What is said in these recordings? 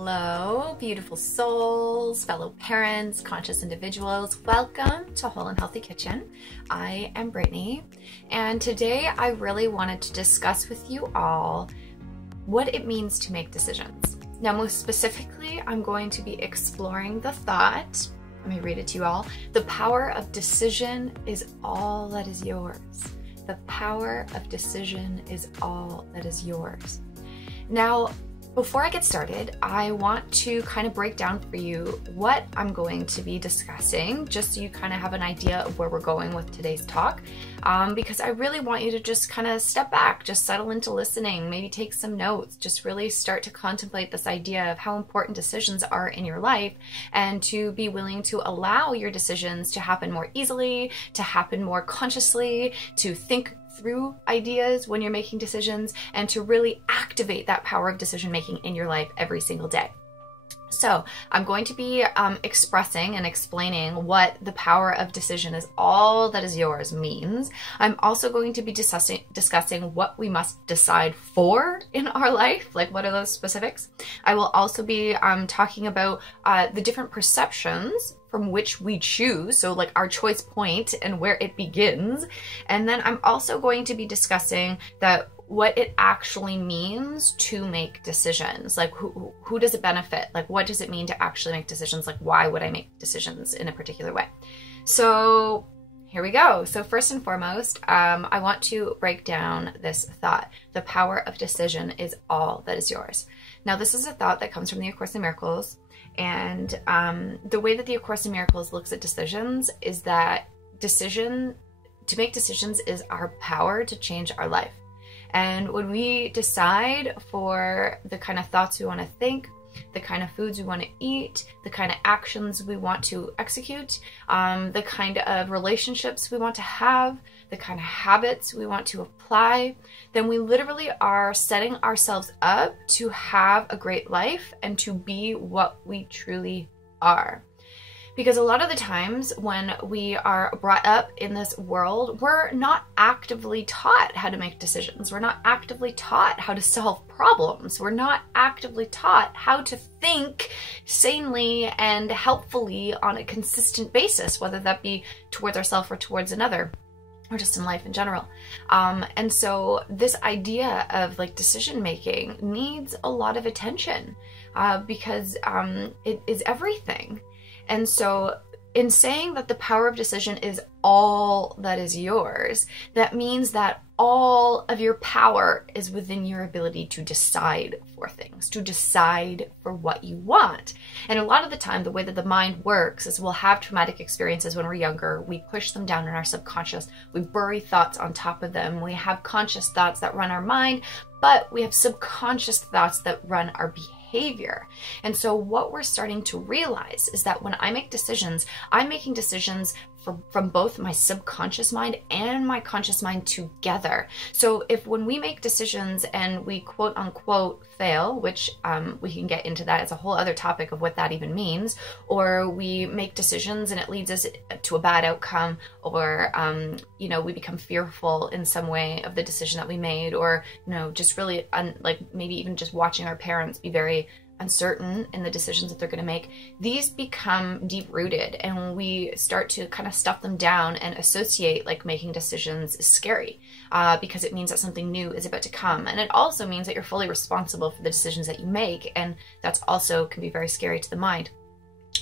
Hello, beautiful souls, fellow parents, conscious individuals. Welcome to Whole and Healthy Kitchen. I am Brittany, and today I really wanted to discuss with you all what it means to make decisions. Now, most specifically, I'm going to be exploring the thought, let me read it to you all. The power of decision is all that is yours. The power of decision is all that is yours. Now, before I get started, I want to kind of break down for you what I'm going to be discussing, just so you kind of have an idea of where we're going with today's talk, because I really want you to just kind of step back, just settle into listening, maybe take some notes, just really start to contemplate this idea of how important decisions are in your life, and to be willing to allow your decisions to happen more easily, to happen more consciously, to think through ideas when you're making decisions, and to really activate that power of decision making in your life every single day. So I'm going to be expressing and explaining what the power of decision is all that is yours means. I'm also going to be discussing what we must decide for in our life, like what are those specifics. I will also be talking about the different perceptions from which we choose, so like our choice point and where it begins. And then I'm also going to be discussing that what it actually means to make decisions. Like who does it benefit? Like what does it mean to actually make decisions? Like why would I make decisions in a particular way? So here we go. So first and foremost, I want to break down this thought. The power of decision is all that is yours. Now, this is a thought that comes from the A Course in Miracles. And the way that the A Course in Miracles looks at decisions is that to make decisions is our power to change our life. And when we decide for the kind of thoughts we want to think, the kind of foods we want to eat, the kind of actions we want to execute, the kind of relationships we want to have, the kind of habits we want to apply, then we literally are setting ourselves up to have a great life and to be what we truly are. Because a lot of the times when we are brought up in this world, we're not actively taught how to make decisions. We're not actively taught how to solve problems. We're not actively taught how to think sanely and helpfully on a consistent basis, whether that be towards ourselves or towards another, or just in life in general. And so this idea of like decision making needs a lot of attention because it is everything. And so in saying that the power of decision is all that is yours, that means that all of your power is within your ability to decide for things, to decide for what you want. And a lot of the time, the way that the mind works is we'll have traumatic experiences when we're younger. We push them down in our subconscious. We bury thoughts on top of them. We have conscious thoughts that run our mind, but we have subconscious thoughts that run our behavior. And so what we're starting to realize is that when I make decisions, I'm making decisions from both my subconscious mind and my conscious mind together. So if when we make decisions and we quote unquote fail, which we can get into that as a whole other topic of what that even means, or we make decisions and it leads us to a bad outcome, or we become fearful in some way of the decision that we made, or just really like maybe even just watching our parents be very uncertain in the decisions that they're going to make, these become deep rooted, and we start to kind of stuff them down and associate like making decisions is scary because it means that something new is about to come. And it also means that you're fully responsible for the decisions that you make, and that's also can be very scary to the mind.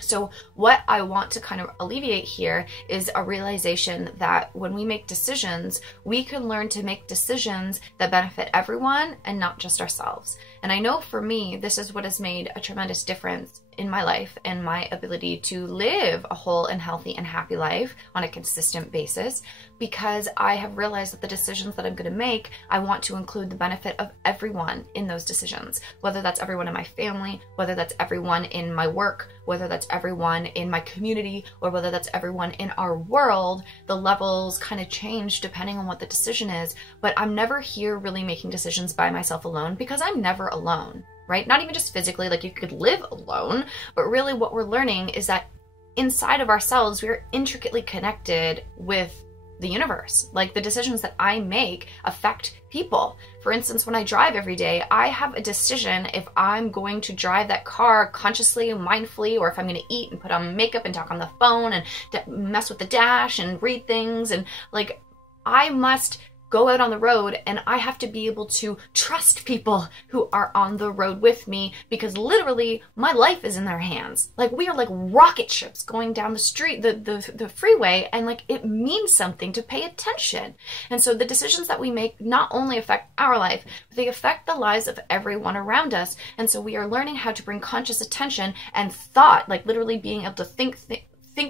So what I want to kind of alleviate here is a realization that when we make decisions, we can learn to make decisions that benefit everyone and not just ourselves. And I know for me, this is what has made a tremendous difference in my life and my ability to live a whole and healthy and happy life on a consistent basis, because I have realized that the decisions that I'm going to make, I want to include the benefit of everyone in those decisions, whether that's everyone in my family, whether that's everyone in my work, whether that's everyone in my community, or whether that's everyone in our world. The levels kind of change depending on what the decision is, but I'm never here really making decisions by myself alone, because I'm never alone. Right? Not even just physically, like you could live alone, but really what we're learning is that inside of ourselves, we're intricately connected with the universe. Like, the decisions that I make affect people. For instance, when I drive every day, I have a decision if I'm going to drive that car consciously, mindfully, or if I'm going to eat and put on makeup and talk on the phone and mess with the dash and read things. And like, I must go out on the road, and I have to be able to trust people who are on the road with me, because literally my life is in their hands. Like, we are like rocket ships going down the street, the freeway, and like, it means something to pay attention. And so the decisions that we make not only affect our life, but they affect the lives of everyone around us. And so we are learning how to bring conscious attention and thought, like literally being able to think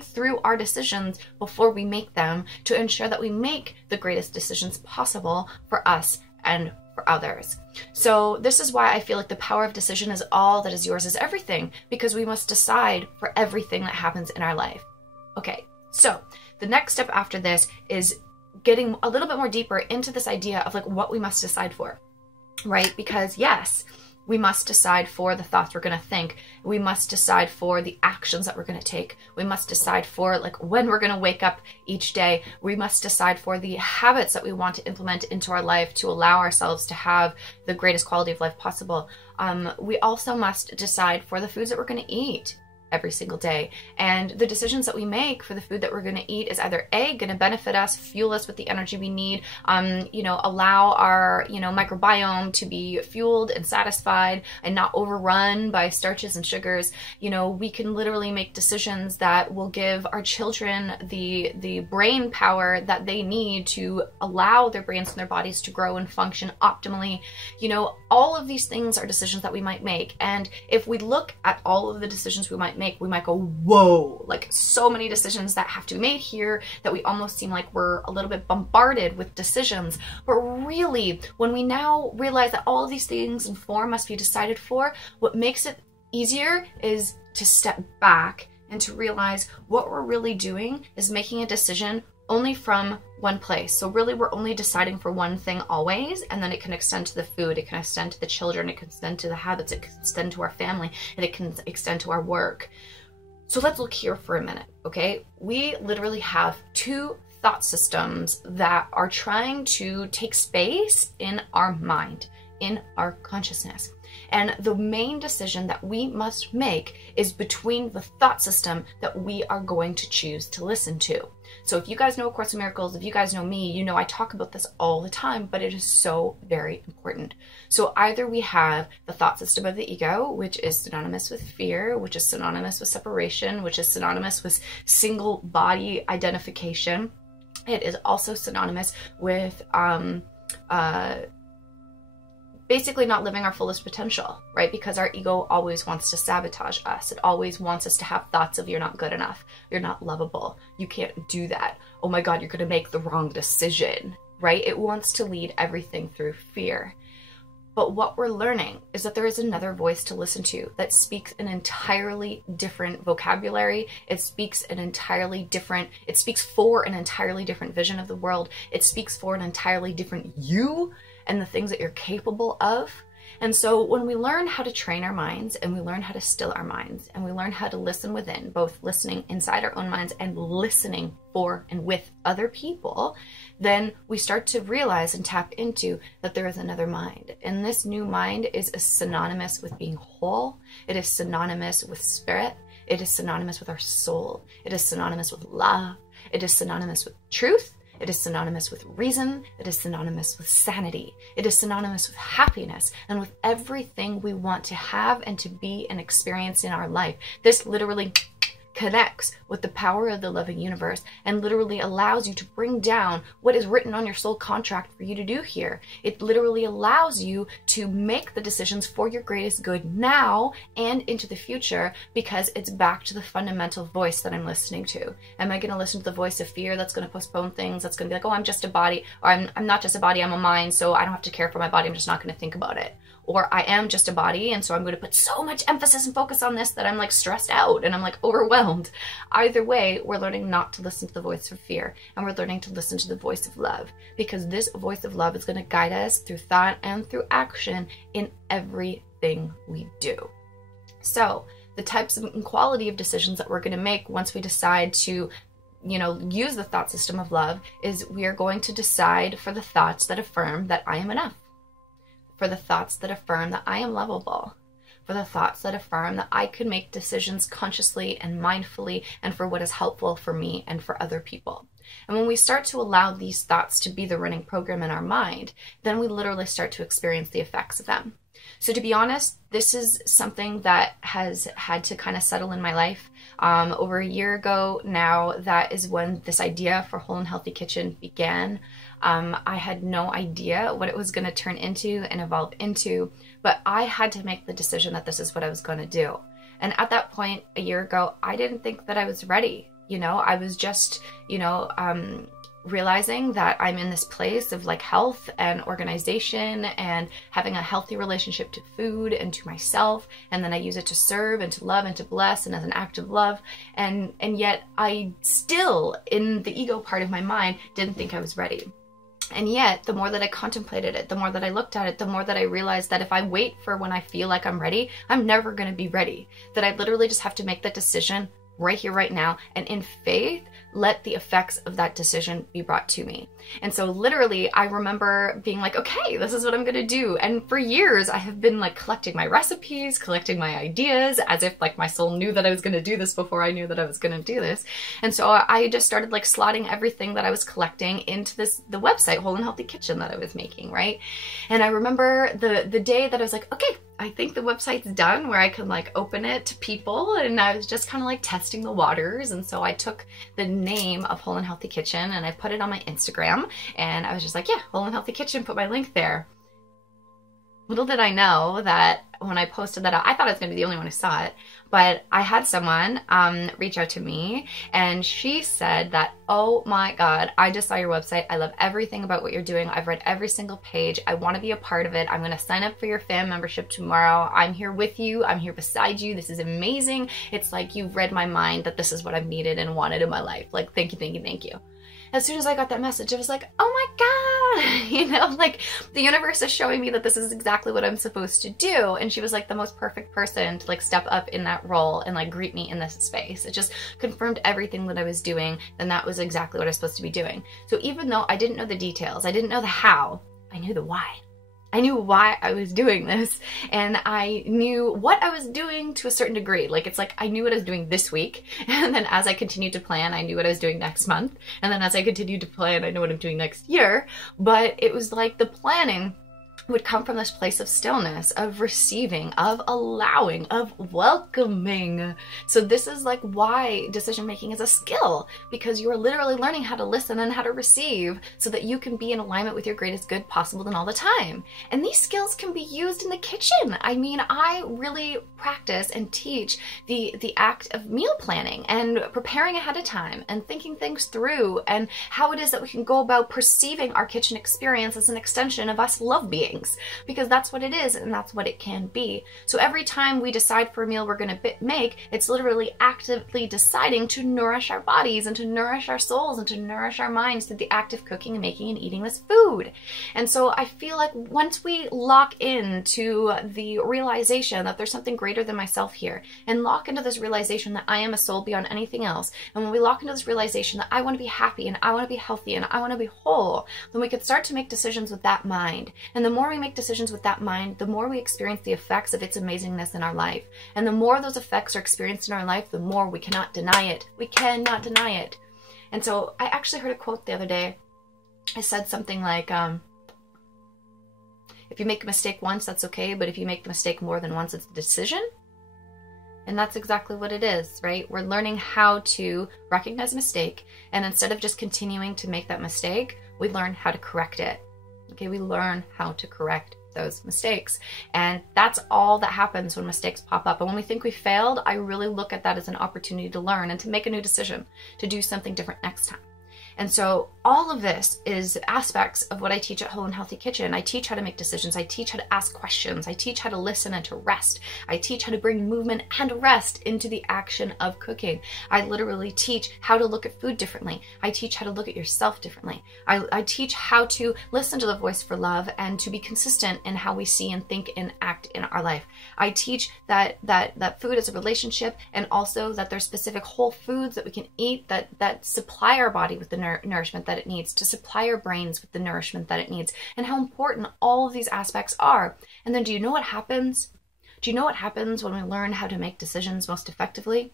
through our decisions before we make them, to ensure that we make the greatest decisions possible for us and for others. So this is why I feel like the power of decision is all that is yours is everything, because we must decide for everything that happens in our life. Okay, so the next step after this is getting a little bit more deeper into this idea of like what we must decide for, right? Because yes, we must decide for the thoughts we're going to think. We must decide for the actions that we're going to take. We must decide for like when we're going to wake up each day. We must decide for the habits that we want to implement into our life to allow ourselves to have the greatest quality of life possible. We also must decide for the foods that we're going to eat every single day. And the decisions that we make for the food that we're going to eat is either A, going to benefit us, fuel us with the energy we need, allow our, microbiome to be fueled and satisfied and not overrun by starches and sugars. We can literally make decisions that will give our children the brain power that they need to allow their brains and their bodies to grow and function optimally. All of these things are decisions that we might make. And if we look at all of the decisions we might make, we might go, whoa, like so many decisions that have to be made here that we almost seem like we're a little bit bombarded with decisions. But really, when we now realize that all of these things and form must be decided for, what makes it easier is to step back and to realize what we're really doing is making a decision only from one place. So really, we're only deciding for one thing always, and then it can extend to the food, it can extend to the children, it can extend to the habits, it can extend to our family, and it can extend to our work. So let's look here for a minute, okay? We literally have two thought systems that are trying to take space in our mind, in our consciousness. And the main decision that we must make is between the thought system that we are going to choose to listen to. So if you guys know A Course in Miracles, if you guys know me, you know I talk about this all the time, but it is so very important. So either we have the thought system of the ego, which is synonymous with fear, which is synonymous with separation, which is synonymous with single body identification. It is also synonymous with basically not living our fullest potential, right? Because our ego always wants to sabotage us. It always wants us to have thoughts of, you're not good enough, you're not lovable, you can't do that, oh my God, you're gonna make the wrong decision, right? It wants to lead everything through fear. But what we're learning is that there is another voice to listen to that speaks an entirely different vocabulary. It speaks for an entirely different vision of the world. It speaks for an entirely different you and the things that you're capable of. And so when we learn how to train our minds, and we learn how to still our minds, and we learn how to listen within, both listening inside our own minds and listening for and with other people, then we start to realize and tap into that there is another mind. And this new mind is synonymous with being whole. It is synonymous with spirit. It is synonymous with our soul. It is synonymous with love. It is synonymous with truth. It is synonymous with reason. It is synonymous with sanity. It is synonymous with happiness and with everything we want to have and to be and experience in our life. This literally connects with the power of the loving universe and literally allows you to bring down what is written on your soul contract for you to do here. It literally allows you to make the decisions for your greatest good now and into the future, because it's back to the fundamental voice that I'm listening to. Am I going to listen to the voice of fear that's going to postpone things, that's going to be like, oh, I'm just a body, or I'm not just a body, I'm a mind, so I don't have to care for my body, I'm just not going to think about it. Or I am just a body, and so I'm going to put so much emphasis and focus on this that I'm like stressed out and I'm like overwhelmed. Either way, we're learning not to listen to the voice of fear, and we're learning to listen to the voice of love, because this voice of love is going to guide us through thought and through action in everything we do. So the types and quality of decisions that we're going to make once we decide to use the thought system of love is we are going to decide for the thoughts that affirm that I am enough, for the thoughts that affirm that I am lovable, for the thoughts that affirm that I can make decisions consciously and mindfully and for what is helpful for me and for other people. And when we start to allow these thoughts to be the running program in our mind, then we literally start to experience the effects of them. So to be honest, this is something that has had to kind of settle in my life. Over a year ago now, that is when this idea for Whole and Healthy Kitchen began. I had no idea what it was going to turn into and evolve into, but I had to make the decision that this is what I was going to do. And at that point, a year ago, I didn't think that I was ready. I was just, realizing that I'm in this place of like health and organization and having a healthy relationship to food and to myself. And then I use it to serve and to love and to bless and as an act of love. And yet I still, in the ego part of my mind, didn't think I was ready. And yet, the more that I contemplated it, the more that I looked at it, the more that I realized that if I wait for when I feel like I'm ready, I'm never going to be ready. That I literally just have to make that decision right here, right now, and in faith, let the effects of that decision be brought to me. And so literally, I remember being like, okay, this is what I'm gonna do. And for years, I have been like collecting my recipes, collecting my ideas, as if like my soul knew that I was gonna do this before I knew that I was gonna do this. And so I just started like slotting everything that I was collecting into the website, Whole and Healthy Kitchen, that I was making, right? And I remember the day that I was like, okay, I think the website's done, where I can like open it to people. And I was just kind of like testing the waters. And so I took the name of Whole and Healthy Kitchen and I put it on my Instagram, and I was just like, yeah, Whole and Healthy Kitchen, put my link there. Little did I know that when I posted that out, I thought I was going to be the only one who saw it, but I had someone reach out to me, and she said that, oh my God, I just saw your website. I love everything about what you're doing. I've read every single page. I want to be a part of it. I'm going to sign up for your fan membership tomorrow. I'm here with you. I'm here beside you. This is amazing. It's like you've read my mind that this is what I've needed and wanted in my life. Like, thank you, thank you, thank you. As soon as I got that message, I was like, oh my God, like the universe is showing me that this is exactly what I'm supposed to do. And she was like the most perfect person to like step up in that role and like greet me in this space. It just confirmed everything that I was doing, and that was exactly what I was supposed to be doing. So even though I didn't know the details, I didn't know the how, I knew the why. I knew why I was doing this, and I knew what I was doing to a certain degree. Like, it's like I knew what I was doing this week, and then as I continued to plan, I knew what I was doing next month, and then as I continued to plan, I know what I'm doing next year. But it was like the planning would come from this place of stillness, of receiving, of allowing, of welcoming. So this is like why decision making is a skill, because you are literally learning how to listen and how to receive so that you can be in alignment with your greatest good possible and all the time. And these skills can be used in the kitchen. I mean, I really practice and teach the act of meal planning and preparing ahead of time and thinking things through, and how it is that we can go about perceiving our kitchen experience as an extension of us love beings. Because that's what it is, and that's what it can be. So every time we decide for a meal we're going to make, it's literally actively deciding to nourish our bodies and to nourish our souls and to nourish our minds through the act of cooking and making and eating this food. And so I feel like once we lock into the realization that there's something greater than myself here, and lock into this realization that I am a soul beyond anything else, and when we lock into this realization that I want to be happy and I want to be healthy and I want to be whole, then we can start to make decisions with that mind. And the more we make decisions with that mind, the more we experience the effects of its amazingness in our life. And the more those effects are experienced in our life, the more we cannot deny it. We cannot deny it. And so I actually heard a quote the other day. It said something like, if you make a mistake once, that's okay, but if you make the mistake more than once, it's a decision. And that's exactly what it is, right? We're learning how to recognize a mistake, and instead of just continuing to make that mistake, we learn how to correct it. Okay, we learn how to correct those mistakes. And that's all that happens when mistakes pop up. And when we think we failed, I really look at that as an opportunity to learn and to make a new decision, to do something different next time. And so all of this is aspects of what I teach at Whole and Healthy Kitchen. I teach how to make decisions. I teach how to ask questions. I teach how to listen and to rest. I teach how to bring movement and rest into the action of cooking. I literally teach how to look at food differently. I teach how to look at yourself differently. I teach how to listen to the voice for love and to be consistent in how we see and think and act in our life. I teach that food is a relationship, and also that there's specific whole foods that we can eat that supply our body with the nourishment that it needs, to supply our brains with the nourishment that it needs, and how important all of these aspects are. And then do you know what happens? Do you know what happens when we learn how to make decisions most effectively?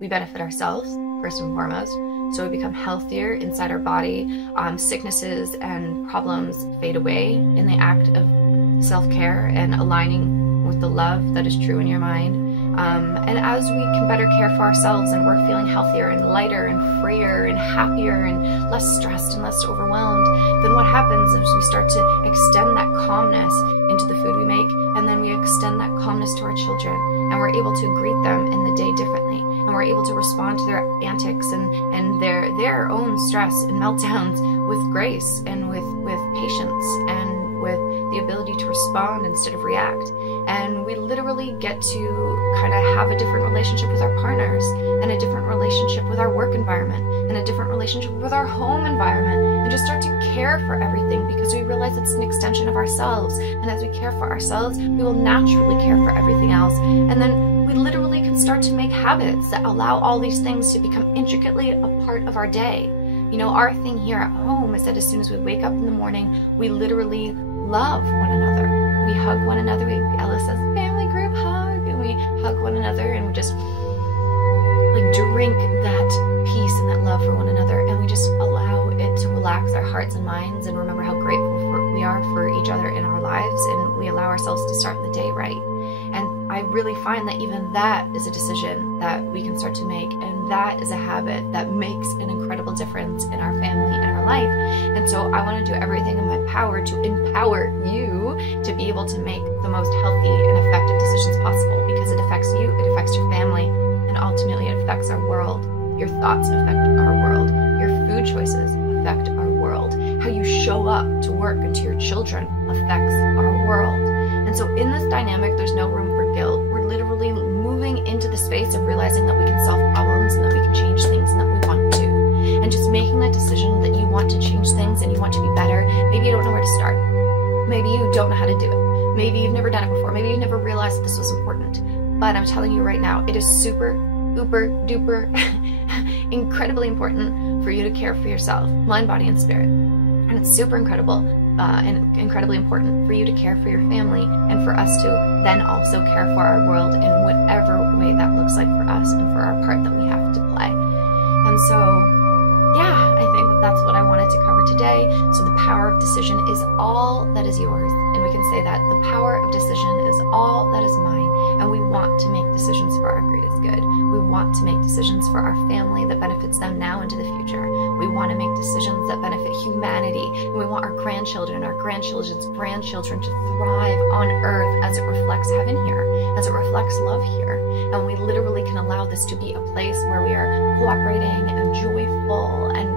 We benefit ourselves, first and foremost. So we become healthier inside our body. Sicknesses and problems fade away in the act of self-care and aligning with the love that is true in your mind. And as we can better care for ourselves and we're feeling healthier and lighter and freer and happier and less stressed and less overwhelmed, then what happens is we start to extend that calmness into the food we make, and then we extend that calmness to our children, and we're able to greet them in the day differently, and we're able to respond to their antics and their own stress and meltdowns with grace and with patience and with the ability to respond instead of react. And we literally get to kind of have a different relationship with our partners, and a different relationship with our work environment, and a different relationship with our home environment, and just start to care for everything, because we realize it's an extension of ourselves. And as we care for ourselves, we will naturally care for everything else. And then we literally can start to make habits that allow all these things to become intricately a part of our day. You know, our thing here at home is that as soon as we wake up in the morning, we literally love one another. We hug one another. Ella says, family group hug, and we hug one another, and we just like drink that peace and that love for one another, and we just allow it to relax our hearts and minds and remember how grateful we are for each other in our lives, and we allow ourselves to start the day right. And I really find that even that is a decision that we can start to make, and that is a habit that makes an incredible difference in our family and our life. And so I want to do everything in my power to empower you to be able to make the most healthy and effective decisions possible, because it affects you, it affects your family, and ultimately it affects our world. Your thoughts affect our world. Your food choices affect our world. How you show up to work and to your children affects our world. And so in this dynamic, there's no room for guilt. We're literally moving into the space of realizing that we can solve problems and that we can change things and that we want to. And just making that decision that you want to change things and you want to be better. Maybe you don't know where to start. Maybe you don't know how to do it. Maybe you've never done it before. Maybe you've never realized that this was important. But I'm telling you right now, it is super, uber, duper, incredibly important for you to care for yourself, mind, body, and spirit. And it's super incredible and incredibly important for you to care for your family, and for us to then also care for our world in whatever way that looks like for us and for our part that we have to play. And so, yeah, I think that's what I wanted to cover today. So the power of decision is all that is yours. And we can say that the power of decision is all that is mine. And we want to make decisions for our greatest good. We want to make decisions for our family that benefits them now into the future. We want to make decisions that benefit humanity. And we want our grandchildren, our grandchildren's grandchildren to thrive on earth as it reflects heaven here, as it reflects love here. And we literally can allow this to be a place where we are cooperating and joyful and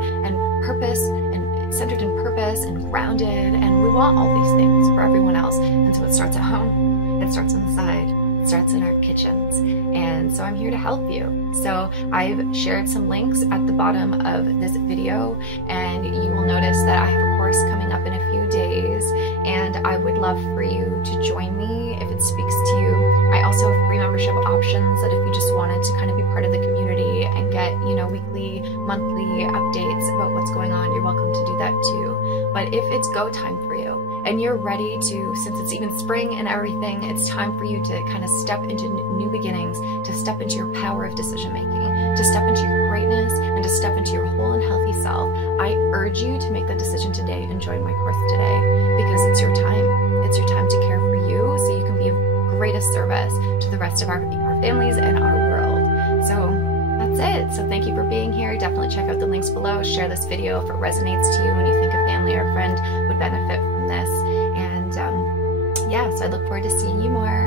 purpose and centered in purpose and grounded. And we want all these things for everyone else. And so it starts at home. It starts inside. It starts in our kitchens. And so I'm here to help you. So I've shared some links at the bottom of this video, and you will notice that I have a course coming up in a few days, and I would love for you to join me if it speaks to you. I also have free membership options that if you just wanted to kind of be part of the community and get, you know, weekly, monthly updates about what's going on, you're welcome to do that too. But if it's go time for you, and you're ready to, since it's even spring and everything, it's time for you to kind of step into new beginnings, to step into your power of decision making, to step into your greatness, and to step into your whole and healthy self. I urge you to make that decision today and join my course today, because it's your time. It's your time to care for you so you can be of greatest service to the rest of our families and our world. So that's it. So thank you for being here. Definitely check out the links below. Share this video if it resonates to you, when you think a family or a friend would benefit from this. And yeah, so I look forward to seeing you more.